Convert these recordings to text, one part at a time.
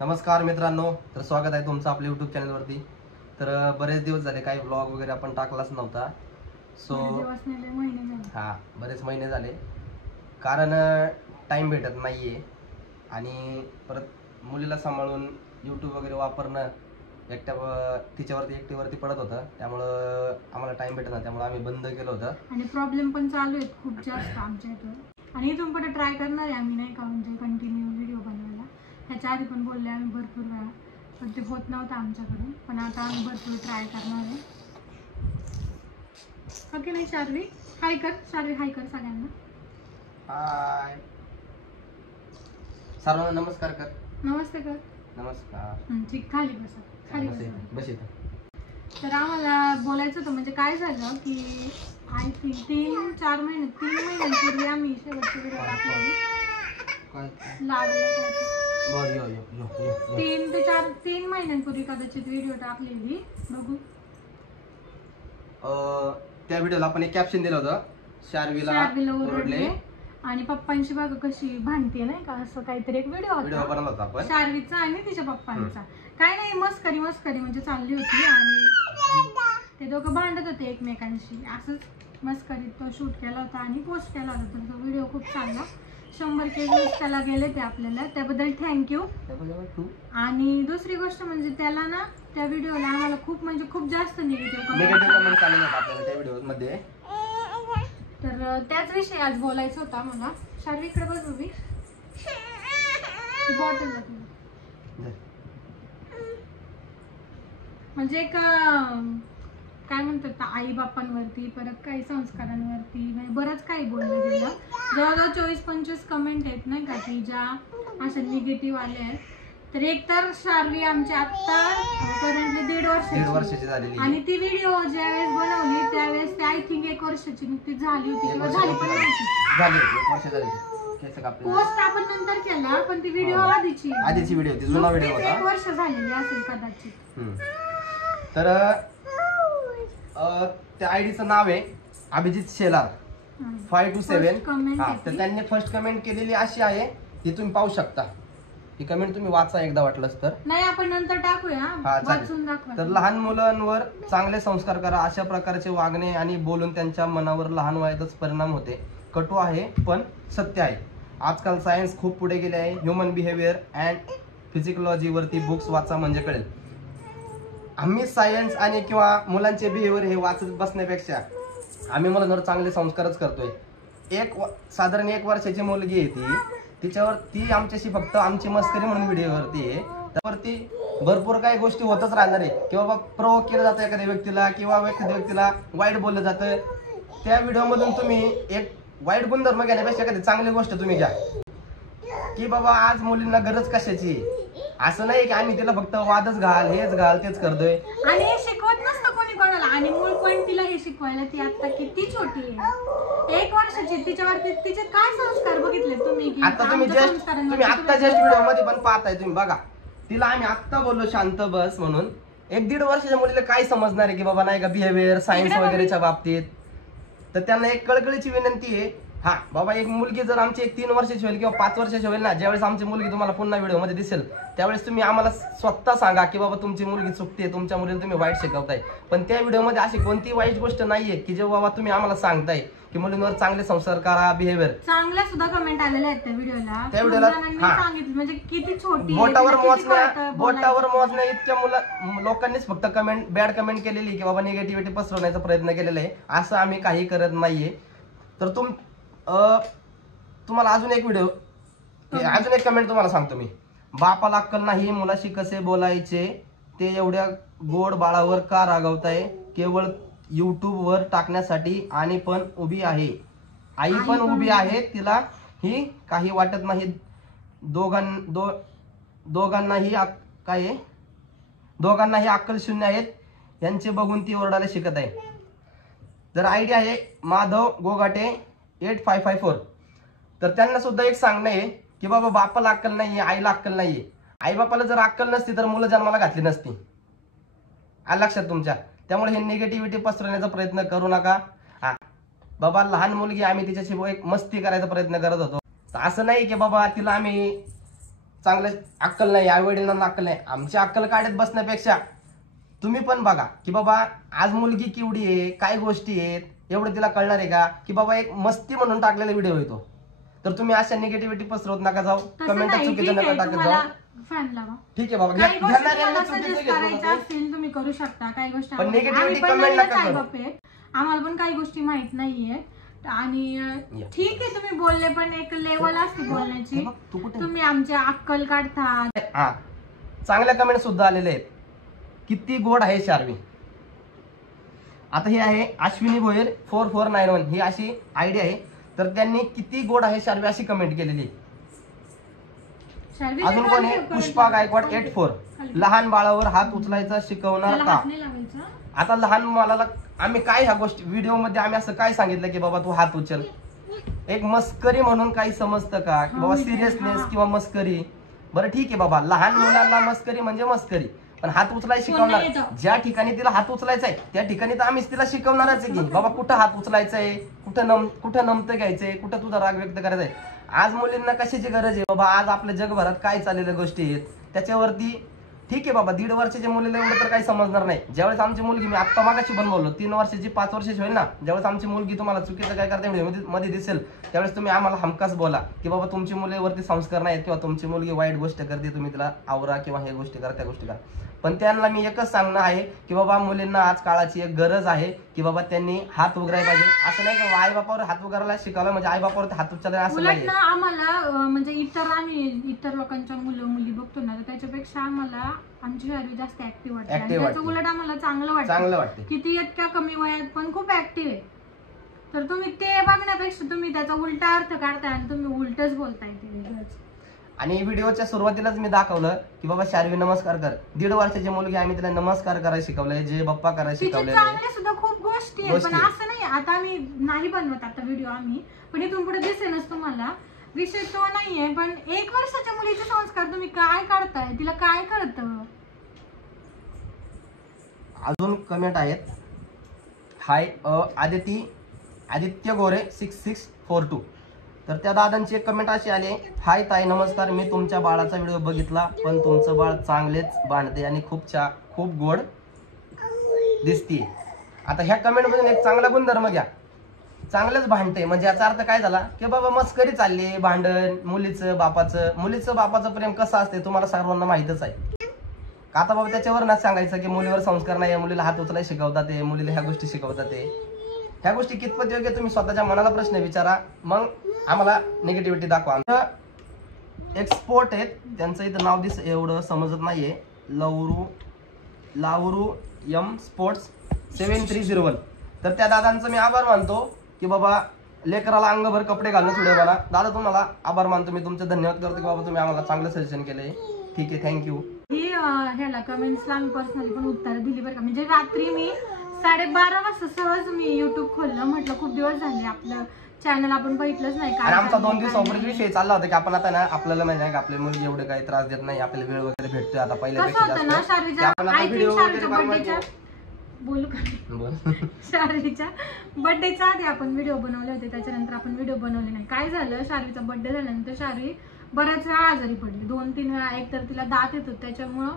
नमस्कार मित्रांनो, तर स्वागत आहे तुमचं आपल्या यूट्यूब चॅनलवरती। तर बरेच दिवस झाले काही ब्लॉग वगैरे आपण टाकलाच नव्हता। बरेच महिने झाले, कारण टाइम भेटत नाहीये आणि परत मुलीला सांभाळून यूट्यूब वगैरे वापरणं तिच्यावरती एकटीवरती पडत होतं, त्यामुळं आम्हाला टाइम भेटत नाही, त्यामुळे आम्ही बंद केलं होतं। आणि प्रॉब्लेम पण चालू आहेत खूप जास्त आमच्या इथं, आणि इथून पुढे ट्राय करणार आहे आम्ही, नाही का, म्हणजे कंटिन्यू व्हिडिओ बनवायला। ह्याच्या आधी पण बोलले आम्ही भरपूर वेळा, पण ते होत नव्हतं आमच्याकडून, पण आता आम्ही भरपूर ट्राय करणार आहे। ओके नाही शार्वी, हाय कर शार्वी, हाय कर सगळ्यांना। हाय सर्वांना नमस्कार कर। नमस्ते कर। नमस्कार। ठीक, खाली बसा, खाली बस इथं। तर आम्हाला बोलायचं होतं, म्हणजे काय झालं की आय थिंक 3 महिन्यांपूर्वी आम्ही शेवटची व्हिडिओ टाकली। 3 महिन्यांपूर्वी कदाचित व्हिडिओ टाकलेली, बघू। त्या व्हिडिओला आपण एक कॅप्शन दिलं होतं, शार्वीला ओरडले आणि पप्पांची बघा कशी भांडते, नाही का, असं काहीतरी एक व्हिडिओ बनवला होता आपण शार्वीचा आणि तिच्या पप्पांचा। काय नाही, मस्करी म्हणजे चालली होती आणि ते दोघं भांडत होते एकमेकांशी, असंच मस्करीत तो शूट केला होता आणि पोस्ट केला होता। तर तो व्हिडिओ खूप चांगला, 100K व्ह्यूज त्याला गेले ते आपल्याला, त्याबद्दल थँक्यू। आणि दुसरी गोष्ट म्हणजे त्याला ना, त्या व्हिडिओला आम्हाला खूप जास्त निगेटिव्ह कमेंट आले आपल्याला त्या व्हिडिओमध्ये। तर त्याच विषयी आज बोलायचं होता मला। शार्वी इकडे बघ, उभी बॉटल म्हणजे एक काय म्हणतात, आई बापांवरती, परत काही संस्कारांवरती, म्हणजे बरंच काही बोललं गेलं। जवळजवळ 24-25 कमेंट आहेत, नाही का, की ज्या अशा निगेटिव्ह आल्या आहेत। तर एक तर शार्वी आमची आता करंटली 1.5 वर्षाची झालेली, आणि ती व्हिडिओ ज्यावेळेस बनवली त्यावेळेस ती आय थिंक 1 वर्षाची नुकतीच झाली होती, किंवा झाली पण नव्हती। पोस्ट आपण नंतर केला, पण ती व्हिडिओ आधीची व्हिडिओ होती, जुना व्हिडिओ होता, 1 वर्ष झालेली असेल कदाचित। तर त्या आयडीचं नाव आहे अभिजित शेलार 527। तर त्यांनी फर्स्ट कमेंट केलेली अशी आहे, ती तुम्ही पाहू शकता। ही कमेंट तुम्ही वाचा एकदा वाटलंच तर, नाही आपण नंतर टाकूया, वाचून दाखवा। तर लहान मुलांवर चांगले संस्कार करा, अशा प्रकारचे वागणे आणि बोलून त्यांच्या मनावर लहान वयातच परिणाम होते। कटू आहे पण सत्य आहे। आजकाल सायन्स खूप पुढे गेले आहे, ह्युमन बिहेवियर अँड फिजिकॉलॉजी वरती बुक्स वाचा म्हणजे कळेल। आम्ही सायन्स आणि किंवा मुलांचे बिहेवियर हे वाचत बसण्यापेक्षा आम्ही मुलांवर चांगले संस्कारच करतोय। साधारण 1 वर्षाची मुलगी आहे तिच्यावर ती आमच्याशी फक्त आमची मस्करी म्हणून व्हिडिओवरती आहे, त्यावरती भरपूर काही गोष्टी होतच राहणार आहे, किंवा बाबा प्रोवोक केलं जातं एखाद्या व्यक्तीला, किंवा एखाद्या व्यक्तीला वाईट बोललं जातं। त्या व्हिडिओ मधून तुम्ही एक वाईट गुणधर्म घेण्यापेक्षा एखादी चांगली गोष्ट तुम्ही घ्या, की बाबा आज मुलींना गरज कशाची। असं नाही की आम्ही तिला फक्त वादच घाल, हेच घाल, तेच करतोय, आणि हे शिकवत नसतं कोणी कोणाला। आणि मूळ पॉईंट तिला हे शिकवायला, ती आता किती छोटी आहे, 1 वर्षाची, तिच्यावरती तिचे काय संस्कार बघितले तुम्ही? आता तुम्ही जस्ट व्हिडिओ मध्ये पण पाहताय तुम्ही, बघा तिला आम्ही आत्ता बोललो शांत बस म्हणून, 1-1.5 वर्षाच्या मुलीला काय समजणार आहे की बाबा, नाही का, बिहेवियर सायन्स वगैरेच्या बाबतीत। तर त्यांना एक कळकळीची विनंती आहे, हा बाबा, एक मुलगी जर आमची 3 वर्षाची होईल किंवा 5 वर्षाची होईल ना, ज्यावेळेस आमची मुलगी तुम्हाला पुन्हा व्हिडिओ मध्ये दिसेल, त्यावेळेस तुम्ही आम्हाला स्वतः सांगा की बाबा तुमची मुलगी चुकते, तुमच्या मुलीला तुम्ही वाईट शिकवताय। पण त्या व्हिडिओ मध्ये अशी कोणती वाईट गोष्ट नाहीये की जे बाबा तुम्ही आम्हाला सांगताय की मुलींवर चांगले संस्कार करा, बिहेवियर। चांगल्या सुद्धा कमेंट आलेल्या आहेत त्या व्हिडिओला सांगितलं, म्हणजे किती छोटी, बोटावर मोजण्या इतक्या लोकांनीच फक्त बॅड कमेंट केलेली की बाबा निगेटिव्हिटी पसरवण्याचा प्रयत्न केलेला आहे, असं आम्ही काही करत नाहीये। तर तुम्हाला अजून एक कमेंट तुम्हाला सांगतो मी, बापाला अक्कल नाही, मुलाशी कसे बोलायचे, ते एवढ्या गोड बाळावर का रागवताय, केवळ YouTube वर टाकण्यासाठी। आणि पण उभी आहे, आई पण उभी आहे, तिला ही काही वाटत नाही, दोघांनाही अक्कल शून्य आहेत, यांचे बघून ती ओरडायला शिकत आहे। तर आयडी आहे माधव गोगाटे 8554। तर त्यांना सुद्धा एक सांगणं आहे की बाबा, बापाला अक्कल नाहीये, आईला अक्कल नाहीये। आई बापाला जर अक्कल नसती तर मुलं जन्माला घातली नसती, आलं लक्षात तुमच्या। त्यामुळे हे निगेटिव्हिटी पसरवण्याचा प्रयत्न करू नका। बाबा, लहान मुलगी, आम्ही तिच्याशी एक मस्ती करायचा प्रयत्न करत होतो, असं नाही की बाबा तिला आम्ही चांगलं अक्कल नाही, आई वडिलांना अक्कल नाही. आमची अक्कल काढत बसण्यापेक्षा तुम्ही पण बघा की बाबा आज मुलगी केवढी आहे, काय गोष्टी आहेत, एवढं तिला कळणार आहे का की बाबा एक मस्ती म्हणून टाकलेला व्हिडिओ येतो. तर तुम्ही अशा निगेटिव्हिटी पसरवत नका जाऊ, कमेंट चुकीचं नका टाकत जाऊ. फॅन लावा. ठीक आहे बाबा, काही गोष्टी तुम्हाला चुकीचं सजेस्ट घेतलं करायचं नाही. असेल तुम्ही करू शकता. काही गोष्टी पण negativity आम्ही पण comment नवीनच नका आहे करू. बापे. आम्हाला पण काही गोष्टी माहित नाहीये आणि ठीक आहे तुम्ही बोलले पण एक लेवल असते बोलण्याची. तुम्ही आमची अक्कल काढता. हा, चांगल्या कमेंट सुद्धा आलेले आहेत. किती गोड आहे शार्वी. आता हे आहे अश्विनी भोयर 4491 ही अशी आयडी आहे. तर त्यांनी किती गोड आहे शार्वी अशी कमेंट केलेली. अजून कोण आहे? पुष्पा गायकवाड 84 लहान बाळावर हात उचलायचा शिकवणार का? आता लहान मुलाला आम्ही काय ह्या गोष्टी व्हिडिओ मध्ये आम्ही असं काय सांगितलं की बाबा तू हात उचल? एक मस्करी म्हणून काही समजतं का की बाबा सिरियसनेस किंवा मस्करी? बरं ठीक आहे बाबा, लहान मुलांना मस्करी म्हणजे मस्करी, पण हात उचलायला शिकवणार ज्या ठिकाणी तिला हात उचलायचा आहे त्या ठिकाणी तर आम्हीच तिला शिकवणारच आहे की बाबा कुठं हात उचलायचा आहे, कुठं नमतं घ्यायचंय, कुठं तुझा राग व्यक्त करायचा आहे. आज मुलींना कशाची गरज आहे बाबा? आज आपल्या जगभरात काय चाललेल्या गोष्टी आहेत त्याच्यावरती ठीक आहे बाबा. 1.5 वर्षाच्या मुलीला एवढं तर काही समजणार नाही. ज्यावेळेस आमची मुलगी, मी आत्ता मागाशी पण बोललो, 3 वर्षाची 5 वर्षाची होईल ना, ज्यावेळेस आमची मुलगी तुम्हाला चुकीचं काय करते मध्ये दिसेल त्यावेळेस तुम्ही आम्हाला हमखास बोला की बाबा तुमची मुलीवरती संस्कार नाहीत किंवा तुमची मुलगी वाईट गोष्ट करते, तुम्ही तिला आवरा किंवा हे गोष्टी करा त्या गोष्टी करा. पण त्यांना मी एकच सांगणं आहे की बाबा मुलींना आज काळाची एक गरज आहे की बाबा त्यांनी हात उघडायला पाहिजे. असं नाही की आई बापावर हात उघडायला शिकवलं म्हणजे आई बापावर हात उचलायला असं नाही. आम्हाला म्हणजे इतर लोकांच्या मुलं मुली बघतो ना, त्याच्यापेक्षा आम्हाला आमची शार्वी जास्त ऍक्टिव्ह वाटते. त्याचं उलट आम्हाला चांगलं वाटतं की ती इतक्या कमी वयात पण खूप ऍक्टिव्ह आहे. तर तुम्ही ते बघण्यापेक्षा तुम्ही त्याचा उलटा अर्थ काढताय आणि तुम्ही उलटच बोलताय ते वेगळंच. आणि व्हिडिओच्या सुरुवातीलाच मी दाखवलं की बाबा शार्वी नमस्कार कर. 1.5 वर्षाची मुलगी आम्ही तिला नमस्कार करायला शिकवलंय, जे बाप्पा करायला शिकवलंय. चांगले सुद्धा खूप गोष्टी आहेत, पण असं नाही आता आम्ही नाही बनवत आता व्हिडिओ आम्ही, पण इथून पुढे दिसेनच तुम्हाला. विषय तो नाहीये, पण 1 वर्षाच्या मुलीचे संस्कार तुम्ही काय काढताय? तिला काय कळतं? अजून कमेंट आहेत. हाय आदित्य गोरे 6642. तर त्या दादांची एक कमेंट अशी आली, हाय ताई नमस्कार, मी तुमच्या बाळाचा व्हिडिओ बघितला, पण तुमचं बाळ चांगलेच बांधते आणि खूप गोड दिसते. आता ह्या कमेंट मधून एक चांगला गुणधर्म घ्या, चांगलंच भांडते म्हणजे याचा अर्थ काय झाला की बाबा मस्करी चालली, भांडण, मुलीचं बापाचं प्रेम कसं असते तुम्हाला सर्वांना माहितच आहे. का आता बाबा त्याच्यावर ना सांगायचं की मुलीवर संस्कार नाही, मुलीला हात उचलायला शिकवतात, मुलीला ह्या गोष्टी शिकवतात. ह्या गोष्टी कितपत योग्य तुम्ही स्वतःच्या मनाला प्रश्न विचारा, मग आम्हाला निगेटिव्हिटी दाखवा. एक स्पोर्ट आहेत, त्यांचं इथं नाव एवढं समजत नाहीये, लावरू एम स्पोर्ट्स 7301. तर त्या दादांचं मी आभार मानतो की बाबा लेकराला अंगभर कपडे घालून व्हिडिओ बना. दादा तुम्हाला आभार मानतो मी, तुमचे धन्यवाद करतो की बाबा तुम्ही आम्हाला चांगलं सजेशन केलंय. ठीक आहे, थँक्यू. ही ह्याला कमेंट्सला आम्ही पर्सनली पण उत्तर दिली बरं का. म्हणजे रात्री मी 12:30 वाजता सहज मी युट्यूब खोललं, म्हटलं खूप दिवस झाले आपलं चॅनल आपण बघितलंच नाही. आणि आमचा 2 दिवसापूर्वी विषय चालला होता की आपण आता ना आपल्याला माहिती आहे की आपली मुलगी एवढे काही त्रास देत नाही, आपल्याला वेळ वगैरे भेटतोय आता पहिल्यापेक्षा जास्त. शार्वीच्या बर्थडेच्या आधी आपण व्हिडिओ बनवले होते, त्याच्यानंतर आपण व्हिडिओ बनवले नाही. काय झालं, शार्वीचा बर्थडे झाल्यानंतर शार्वी बऱ्याच वेळा आजारी पडली, 2-3 वेळा. एक तर तिला दात येत होत त्याच्यामुळं,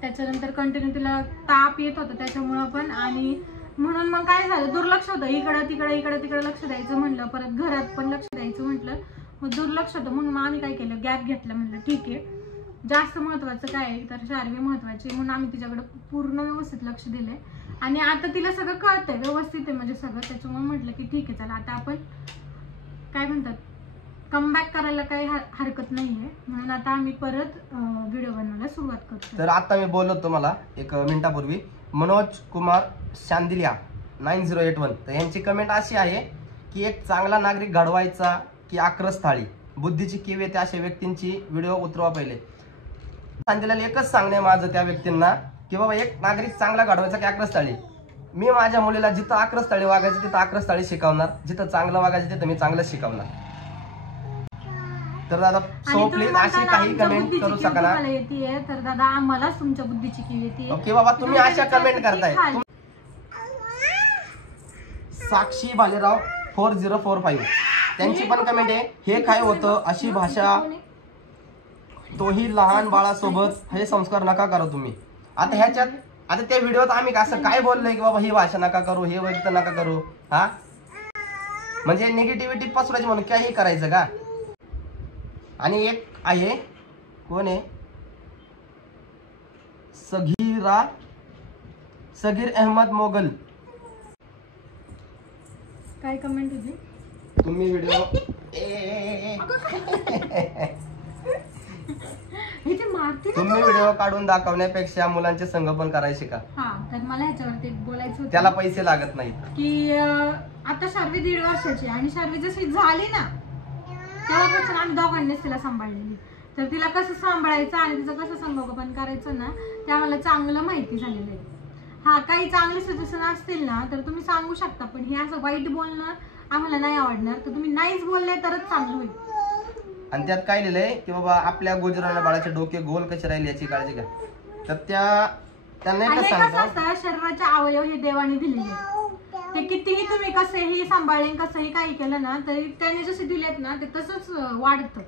त्याच्यानंतर कंटिन्यू तिला ताप येत होता त्याच्यामुळं पण, आणि म्हणून मग काय झालं, दुर्लक्ष होतं. इकडं तिकडं लक्ष द्यायचं म्हणलं, परत घरात पण लक्ष द्यायचं म्हटलं, मग दुर्लक्ष होतं. म्हणून मग आम्ही काय केलं, गॅप घेतला. म्हणलं ठीक आहे, जास्त महत्वाचं काय आहे तर शार्वी महत्वाची, म्हणून आम्ही तिच्याकडे पूर्ण व्यवस्थित लक्ष दिलंय. आणि आता तिला सगळं कळतंय, व्यवस्थित आहे म्हणजे सगळं. त्याच्यामुळे म्हटलं की ठीक आहे चला आता आपण काय म्हणतात कमबॅक करायला काही हरकत नाहीये, म्हणून आता आम्ही परत व्हिडिओ बनवायला सुरुवात करतो. तर आता मी बोललो तुम्हाला 1 मिनिटापूर्वी, मनोज कुमार शांदिलिया 9081. तर यांची कमेंट अशी आहे की एक चांगला नागरिक घडवायचा की आक्रस थाळी, बुद्धीची कीव येते अशा व्यक्तींची व्हिडिओ उतरवा पहिले. शांदिलियाला एकच सांगणे माझं त्या व्यक्तींना की बाबा एक नागरिक चांगला घडवायचा की आक्रस थाळी. मी माझ्या मुलीला जिथं आक्रस थाळी वागायचं तिथं आक्रस थाळी शिकवणार, जिथं चांगलं वागायचं तिथं मी चांगलं शिकवणार. तर दादा सो प्लीज अशी काही कमेंट करू शकणार तर दादा आम्हाला तुमच्या बुद्धीची कीव येते. ओके बाबा, तुम्ही अशा कमेंट करताय. साक्षी भालेराव 4045 त्यांची पण कमेंट आहे, हे काय होतं अशी भाषा तोही लहान बाळासोबत हे संस्कार नका करू तुम्ही. आता ह्याच्यात आता त्या व्हिडिओत आम्ही असं काय बोललोय की बाबा ही भाषा नका करू, हे वैद्य नका करू, हा म्हणजे निगेटिव्हिटी पसरायची म्हणून काही करायचं का? आणि एक आहे कोण आहे, सगीर अहमद मोगल, काय कमेंट होती? तुम्ही व्हिडिओ तुम्ही व्हिडिओ काढून दाखवण्यापेक्षा मुलांचे संगोपन करायचे का? हा, तर मला ह्याच्यावरती बोलायचं होतं. त्याला पैसे लागत नाहीत की आता शार्वी 1.5 वर्षाची आणि शार्वी जशी झाली ना तेव्हापासून आम्ही दोघांनीच तिला सांभाळलेली. तर तिला कसं सांभाळायचं आणि तिचं कसं संगोपन करायचं ना ते आम्हाला चांगलं माहिती झालेलं आहे. हा, काही चांगले सजेशन असतील ना तर तुम्ही सांगू शकता, पण हे असं वाईट बोलणं आम्हाला नाही आवडणार. तर तुम्ही नाहीच बोलले तरच चांगलं होईल. आणि त्यात काय लिहिलंय की बाबा आपल्या गोजराला बाळाचे डोके गोल कसे राहिले याची काळजी घ्या. तर त्यांना एकच सांगतो, शरीराचे अवयव हे देवाने दिलेले, ते कितीही तुम्ही कसेही सांभाळले कसंही काही केलं ना तरी त्याने जसे दिलेत ना ते तसंच वाढतं.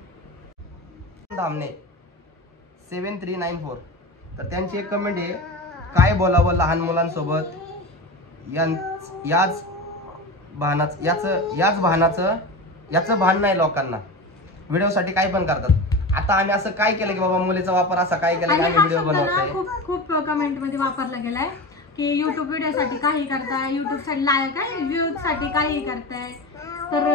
धामणे 7394, तर त्यांची एक कमेंट आहे, काय बोलावं लहान मुलांसोबत, याच भान नाही लोकांना, व्हिडिओसाठी काय पण करतात. आता आम्ही असं काय केलं की बाबा मुलीचा वापर असा काय केला की आम्ही व्हिडिओ बनवतोय. खूप कमेंट मध्ये वापरला गेलाय की युट्यूब व्हिडिओसाठी काही करताय, युट्यूब साठी काय व्ह्यूज साठी काही करताय. तर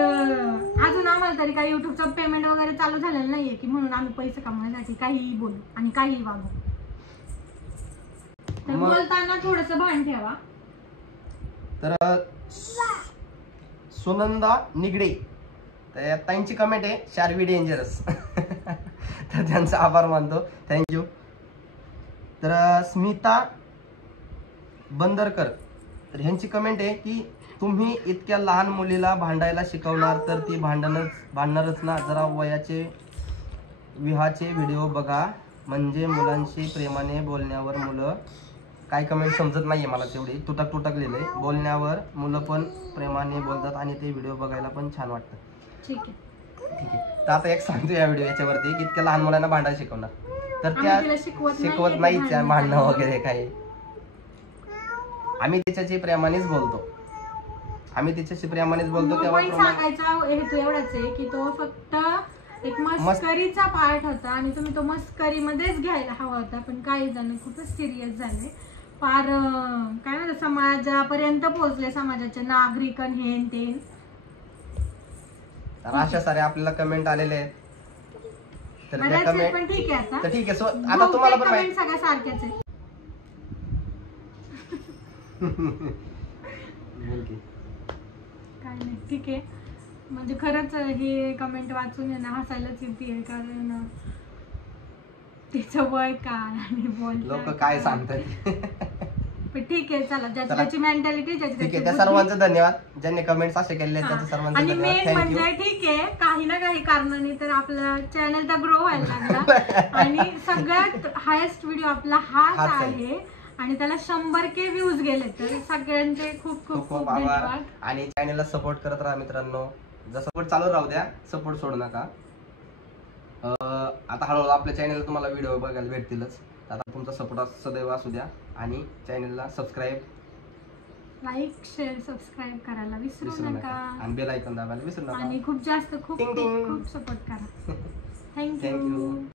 अजून आम्हाला तरी काही युट्यूबचं पेमेंट वगैरे चालू झालेलं नाहीये की म्हणून आम्ही पैसे कमवण्यासाठी काहीही बोलू आणि काहीही वागू. तर बोलताना थोडस भान ठेवा. तर सुनंदा निगडे, तर त्यांची कमेंट आहे शार्वी डेंजरस. तर त्यांचा आभार मानतो, थँक्यू. तर स्मिता बंदरकर, तर ह्यांची कमेंट आहे की तुम्ही इतक्या लहान मुलीला भांडायला शिकवणार तर ती भांडणारच ना. जरा वयाचे विहाचे व्हिडिओ बघा, म्हणजे मुलांशी प्रेमाने बोलण्यावर मुलं, काय कमेंट समजत नाहीये मला तेवढी, तुटक लिहिलंय. बोलण्यावर मुलं पण प्रेमाने बोलतात आणि ते व्हिडिओ बघायला पण छान वाटतं. ठीक आहे. तर आता एक सांगतो या व्हिडिओ याच्यावरती की इतक्या लहान मुलांना भांडायला शिकवणार, तर त्या शिकवत नाहीच त्या भांडणं वगैरे काही. आम्ही तिच्याशी प्रेमानेच बोलतो, तेव्हा सांगायचा हेतू एवढाच आहे की तो फक्त एक मस्करीचा पार्ट होता आणि तुम्ही तो मस्करीमध्येच घ्यायला हवा होता. पण काही जण खूपच सिरियस झाले, फार काय म्हणतात समाजापर्यंत पोहोचले, समाजाचे नागरिक हे ते. अशा सारे आपल्याला कमेंट आलेले आहेत. तर पण ठीक आहे. तर ठीक आहे. आता तुम्हाला पण माहिती सगळ्या सारख्याच आहे. काय नाही, ठीक आहे. म्हणजे खरंच हे कमेंट वाचून आहे ना हसायलाच येते, कारण तिचं वय काय आणि लोक काय सांगतात. पण ठीक आहे, चला ज्याची मेंटॅलिटी ठीक आहे. त्या सर्वांचं धन्यवाद ज्यांनी कमेंट्स असे केले त्यांचं सर्वांचं आणि धन्यवाद. मेन म्हणजे ठीक आहे, काही ना काही कारणाने तर आपला चॅनल तर ग्रो व्हायला लागला आणि सगळ्यात हायेस्ट व्हिडिओ आपला हाच आहे आणि त्याला 100K व्ह्यूज गेले. तर सगळ्यांचे खूप खूप खूप धन्यवाद. आणि चॅनलला सपोर्ट करत राहा मित्रांनो, जर सपोर्ट चालू राहू द्या, सपोर्ट सोडू नका. आता हळूहळू आपल्या चॅनलला तुम्हाला व्हिडिओ बघायला भेटतीलच. आता तुमचा सपोर्ट सदैव असू द्या आणि चॅनलला सबस्क्राईब, लाईक, शेअर, सबस्क्राईब करायला विसरू नका आणि बेल आयकॉन दाबायला विसरू नका आणि खूप जास्त खूप सपोर्ट करा. थँक्यू.